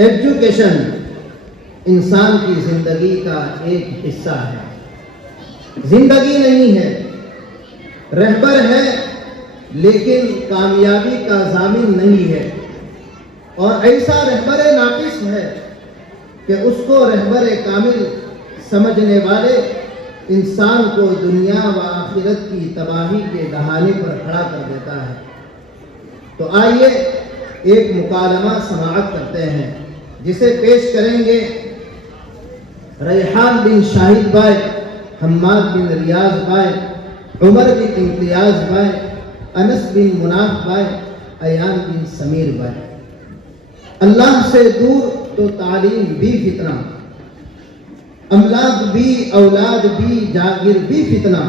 Education انسان کی زندگی کا ایک حصہ ہے، زندگی نہیں ہے، رہبر ہے لیکن کامیابی کا ضامن نہیں ہے، اور ایسا رہبر ناقص ہے کہ اس کو رہبر کامل سمجھنے والے انسان کو دنیا و آخرت کی تباہی کے دہانے پر کھڑا کر دیتا ہے۔ تو آئیے ایک مکالمہ سماعت کرتے ہیں جسے پیش کریں گے ریحان بن شاہد بھائی، حماد بن ریاض بھائی، عمر بن امتیاز بھائی، انس بن مناف بھائی، ایان بن سمیر بھائی۔ اللہ سے دور تو تعلیم بھی فتنہ، املاک بھی، اولاد بھی، جاگیر بھی فتنہ،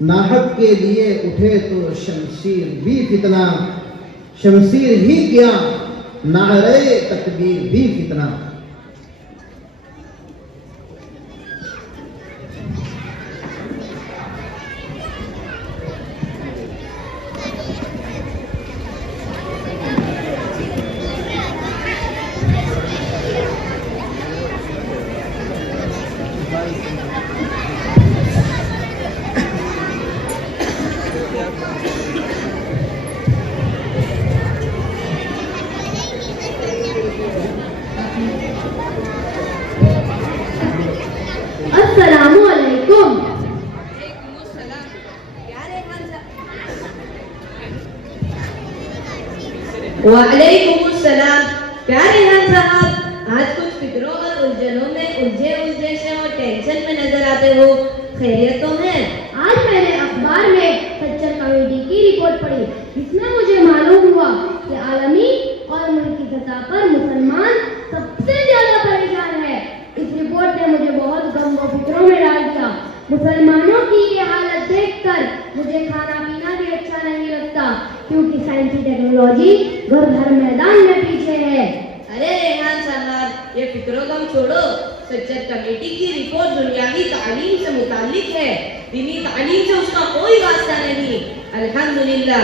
ناحق کے لیے اٹھے تو شمشیر بھی فتنہ، شمشیر ہی کیا نعرے تکبیر بھی فتنہ۔ السلام علیکم۔ وعلیکم السلام۔ کیا ریحان صاحب آج کچھ فکروں اور الجھنوں میں الجھے سے اور ٹینشن میں نظر آتے ہو، خیریت تو ہے؟ آج میں نے اخبار میں سچر کمیٹی کی رپورٹ پڑھی جس میں مجھے معلوم ہوا کہ عالمی اور ملکی سطح پر مسلمان سب سے زیادہ پریشان ہے۔ اس رپورٹ نے مجھے بہت غم و فکروں میں ڈال دیا۔ مسلمانوں کی یہ حالت دیکھ کر مجھے کھانا پینا بھی اچھا نہیں لگتا، کیونکہ سائنسی ٹیکنالوجی گھر ہر میدان میں پیچھے ہے۔ ارے ریحان صاحب، یہ فکر و غم چھوڑو۔ سچر کمیٹی کی رپورٹ دنیاوی تعلیم سے متعلق ہے، دینی تعلیم سے اس کا کوئی واسطہ نہیں۔ الحمدللہ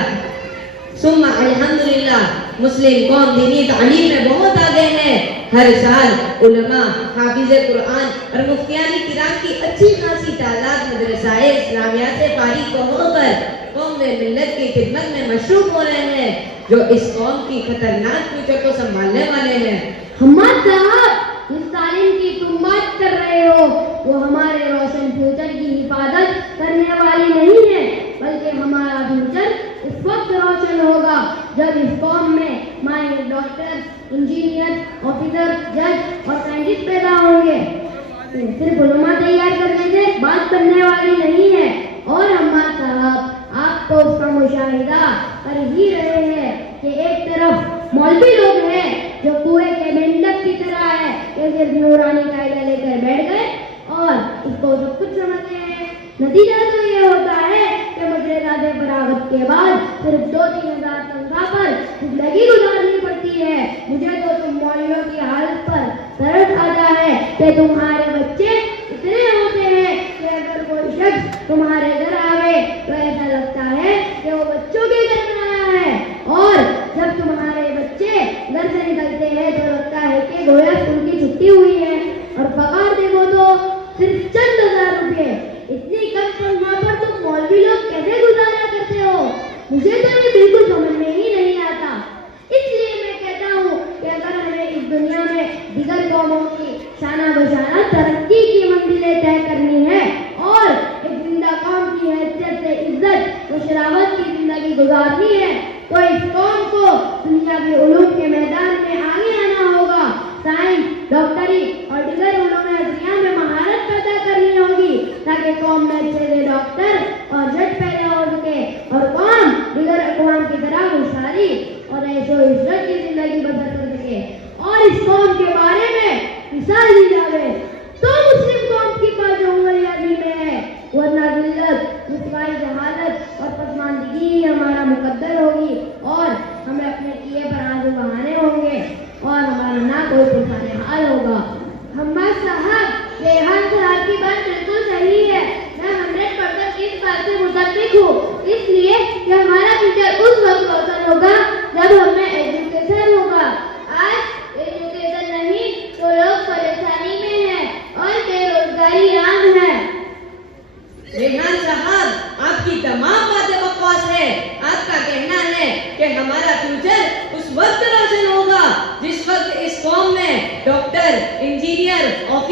ثم الحمدللہ، مسلم قوم دینی تعلیم میں بہت آگے ہے۔ ہر سال علماء، حافظ قرآن اور مفتیان کرام کی اچھی خاصی تعداد مدرسہ اسلامیہ سے فارغ ہو کر قوم و ملت کی خدمت میں مصروف ہو رہے ہیں، جو اس قوم کی خطرناک فیوچر کو سنبھالنے والے ہیں۔ حماد صاحب، جس تعلیم کی تم بات کر رہے ہو وہ ہمارے روشن فیوچر کی حفاظت کرنے والی نہیں ہے، بلکہ ہمارا فیوچر اس وقت روشن ہوگا جب اس قوم میں ماہر ڈاکٹر، انجینئر، آفیسر، جج اور سائنٹسٹ پیدا ہوں گے۔ صرف علماء تیار کرنے سے بات کرنے والی نہیں ہے۔ اور حماد صاحب، آپ تو اس کا مشاہدہ کر ہی رہے ہیں کہ ایک طرف مولوی لوگ ہیں جو کنویں کے مینڈک کی طرح ہے کہ صرف نورانی قاعدہ لے کر بیٹھ گئے اور اس کو سب کچھ سمجھتے ہیں۔ نتیجہ تو یہ ہوتا ہے کہ مجرد فراغت کے بعد صرف 2-3 ہزار تنخواہ پر زندگی گزارنی پڑتی ہے۔ مجھے تو تم مولویوں کی حالت پر ترس آتا ہے کہ تمہارے بچے اتنے ہوتے ہیں کہ اگر کوئی شخص تمہارے گھر آوے تو ایسا لگتا ہے کہ وہ بچوں کے گھر میں آیا ہے، اور جب تمہارے بچے گھر سے نکلتے ہیں تو لگتا ہے کہ گویا اسکول کی چھٹی ہوئی ہے۔ اور پگار دیکھو تو صرف چند ہزار روپے۔ اتنی کم تنخواہ پر تم مولوی لوگ کیسے گزارا کرتے ہو؟ مجھے تو یہ بالکل سمجھ میں ہی نہیں آتا۔ اس لیے میں کہتا ہوں کہ اگر ہمیں اس دنیا میں دیگر قوموں کی شانہ بشانہ ترقی کی منزلیں طے کرنی ہے اور ایک زندہ قوم کی حیثیت سے عزت و شرافت کی زندگی گزارنی ہے تو اس قوم کو دنیاوی علوم کے میدان میں آگے آنا ہوگا۔ سائنس، ڈاکٹری اور دیگر علوم عصریہ میں مہارت پیدا کرنی ہوگی تاکہ قوم میں اچھے سے ڈاکٹر اور جج پیدا ہو سکے اور قوم دیگر اقوام کی طرح خوشحالی اور عیش و عشرت کی زندگی بسر کر سکے۔ اور اس قوم کے بارے میں مثال دی جائے تو مسلم قوم کی پاس جو عمر عظیم ہے، ورنہ ذلت، رسوائی، جہالت اور پسماندگی ہی ہمارا مقدر ہوگی، اور ہمیں اپنے کیے پر آنسو بہانے ہوں گے اور ہمارا نہ کوئی پرسان حال ہوگا۔ حماد صاحب، ریحان صاحب کی بات بالکل صحیح ہے۔ میں 100% اس بات سے متفق ہوں، اس لیے کہ ہمارا فیوچر اس وقت روشن ہوگا جب ہم میں ایجوکیشن ہوگا۔ آج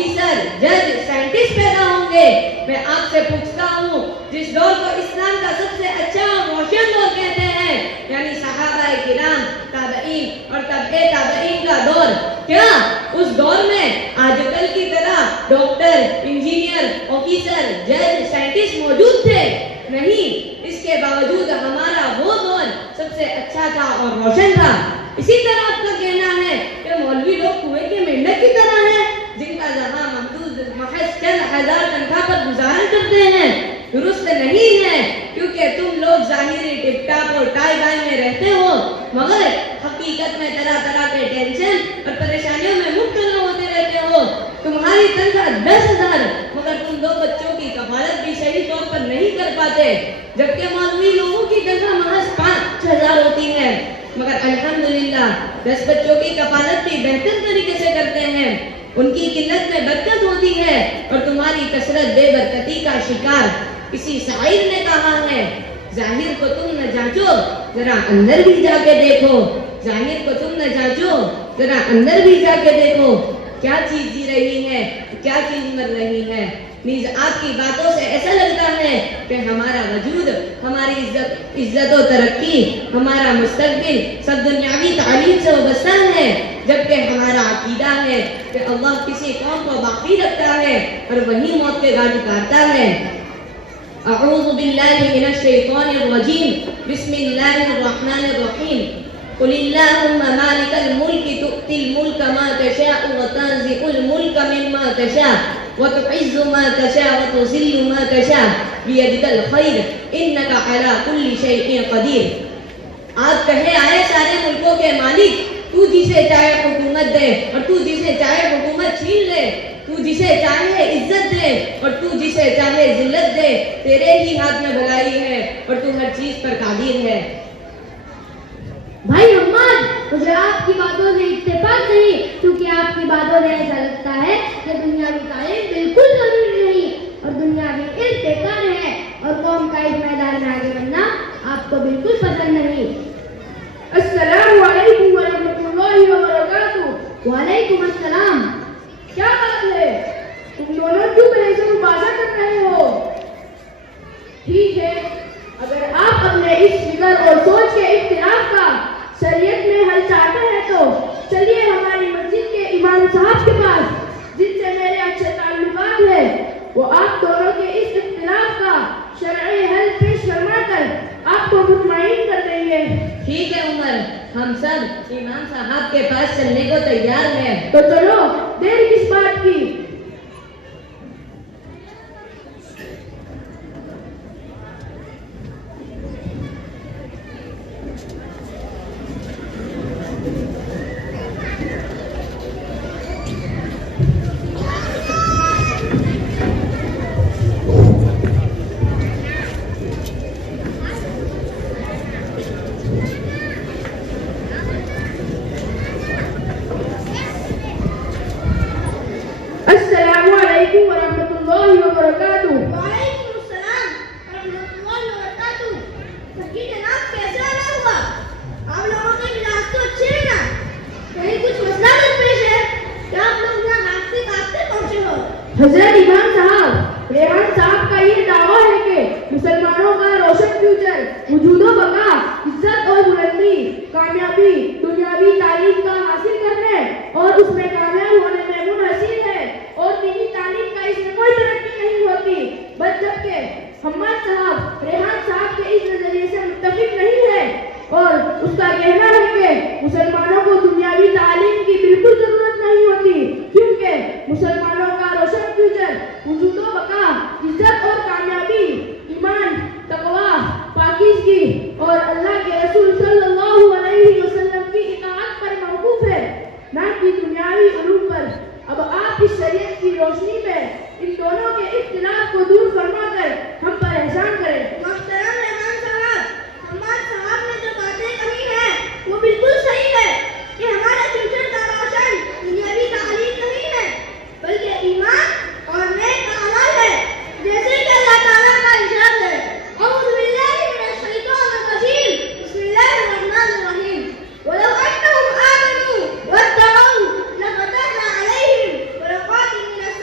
ऑफिसर, जज, साइंटिस्ट पैदा होंगे। मैं आपसे पूछता हूँ, जिस दौर को इस्लाम का सबसे अच्छा और रोशन दौर कहते हैं, यानी सहाबाए किराम, ताबईन और तबे ताबईन का दौर, क्या उस दौर में आजकल की तरह डॉक्टर, इंजीनियर, ऑफिसर, जज, साइंटिस्ट मौजूद थे? नहीं। इसके बावजूद हमारा वो दौर सबसे अच्छा था और रोशन था। इसी तरह आपका कहना है कि मौलवी लोग कुएं के मेंढक की तरह हैं, जिनका जहां महदूद महज चंद हजार तनख्वाह पर गुजारा करते हैं। दुरुस्त नहीं है, क्योंकि तुम लोग जाहिरी टिप टाप और टाई बाई में रहते हो, मगर हकीकत में तरह तरह के टेंशन और परेशानियों में मुब्तला होते रहते हो। तुम्हारी तनख्वाह 10,000, मगर तुम 2 बच्चों की कफालत भी सही तौर पर नहीं कर पाते, जबकि मौलवी लोगों की तनख्वाह महज 5,000 होती है, मगर अल्हम्दुलिल्लाह 10 बच्चों की कफालत भी बेहतर तरीके से करते हैं। उनकी किल्लत में बरकत होती है और तुम्हारी कसरत बेबरकती का शिकार। किसी शायर ने कहा है, जाहिर को तुम न जांचो, जरा अंदर भी जाके देखो। जाहिर को तुम न जांचो, जरा अंदर भी जाके देखो। क्या चीज जी रही है, क्या चीज मर रही है। नीज आपकी बातों से ऐसा लगता है कि हमारा वजूद, हमारी इज्जत और तरक्की, हमारा मुस्तकबिल सब दुनियावी तालीम से वाबस्ता है, जबकि हमारा अकीदा है कि अल्लाह किसी कौम को बाकी रखता है और वही मौत के घाट उतारता है। अऊज़ु बिल्लाहि मिनश शैतानिर रजीम, बिस्मिल्लाहिर रहमानिर रहीम। कुलिल्लाहुम्मा मालिकल मुल्की तु'तिल मुल्का मा तशाअ व तंज़िउल मुल्का मिम्मा तशाअ व तु'इज़्ज़ु मा तशाअ व तुज़िल्लु मा तशाअ बियदिकल खैर इन्नका अला कुल्ली शैइन क़दीर। आप कहे आए सारे मुल्कों के मालिक, तू जिसे चाहे हुकूमत दे और तू जिसे चाहे हुकूमत छीन ले, तू जिसे चाहे इज्जत दे और तू जिसे चाहे जिल्लत दे, तेरे ही हाथ में भलाई है और तू हर चीज पर कादिर है। भाई अहमद, मुझे आपकी बातों से इत्तेफाक नहीं, क्योंकि आपकी बातों से ऐसा लगता है कि दुनियावी तालीम बिल्कुल जरूरी नहीं और दुनियावी इल्म बेकार है और कौम का इस मैदान में आगे बढ़ना आपको बिल्कुल पसंद नहीं। अस्सलामु अलैकुम व रहमतुल्लाहि व बरकातुहू। वालेकुम अस्सलाम। क्या बात है, तुम दोनों क्यों मेरे से मुबाजा कर रहे हो? ठीक है, अगर आप अपने इस फिक्र और सोच के इख्तिलाफ का शरीयत में हल चाहते हैं तो चलिए हमारी मस्जिद के इमाम साहब के पास, जिनसे मेरे अच्छे ताल्लुकात है। वो आप दोनों के इस इख्तिलाफ का शरई हल पेश फरमाकर आपको मुतमईन कर देंगे। ठीक है उमर, हम सब इमाम साहब के पास चलने को तैयार हैं। तो चलो, देर किस बात की। अस्सलामु अलैकुम व रहमतुल्लाहि व बरकातुहू। वालेकुम अस्सलाम व रहमतुल्लाहि व बरकातुहू। फकीर जनाब, कैसा आना हुआ? आप लोगों के मिजाज तो अच्छे हैं ना? कहीं कुछ मसला दरपेश है क्या? आप लोग यहाँ काफते काफते पहुँचे हो? हजरत इमाम साहब, रेहान साहब का ये दावा है कि मुसलमानों का रोशन फ्यूचर, वजूदो बका, इज्जत और बुलंदी, कामयाबी दुनियावी तालीम का हासिल करने और उसमें कामयाब होने में मुनहसिर है और दीनी तालीम का इसमें कोई तरक्की नहीं होती। बस जबकि हम्मद साहब रेहान साहब के इस नजरिए से मुत्तफिक नहीं है और उसका कहना है कि मुसलमानों को दुनियावी तालीम की बिल्कुल जरूरत नहीं होती, क्योंकि मुसलमानों का रोशन फ्यूचर, वजूदो बका, इज्जत और कामयाबी ईमान, तकवा, पाकीज़गी और अल्लाह के रसूल सल्लल्लाहु अलैहि वसल्लम की इताअत पर मौकूफ है, ना कि दुनियावी उलूम पर। अब आप इस शरीयत की रोशनी में इन दोनों के इख्तिलाफ को दूर फरमाकर हम पर एहसान करें। मोहतरम रहमान साहब, हमारे साहब ने जो बातें कही हैं वो बिल्कुल सही है कि हमारा फ्यूचर का रोशन दुनियावी तालीम नहीं है, बल्कि ईमान और नेक अमल है, जैसे कि अल्लाह ताला का इरशाद है, औज़ु बिल्लाहि मिनश शैतानिर रजीम, बिस्मिल्लाहिर रहमानिर रहीम। वलौ अन्नहुम आमनू वत्तक़ौ लफ़तहना अलैहिम बरकातिन मिनस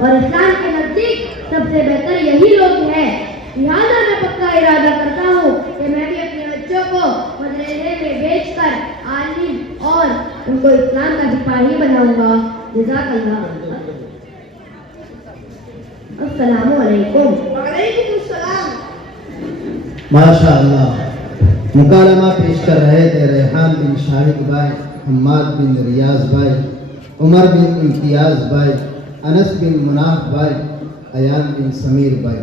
اور اسلام کے نزدیک سب سے بہتر یہی لوگ ہیں. لہٰذا میں پکا ارادہ کرتا ہوں کہ میں بھی اپنے بچوں کو مدرسے میں بھیج کر عالم اور ان کو اسلام کا سپاہی بناؤں گا. جزاک اللہ. السلام علیکم. وعلیکم السلام. ماشاء اللہ. مکالمہ پیش کر رہے تھے ریحان بن شاہد بھائی, حماد بن ریاض بھائی, عمر بن امتیاز بھائی, انس بن مناف بھائی, ایان بن سمیر بھائی.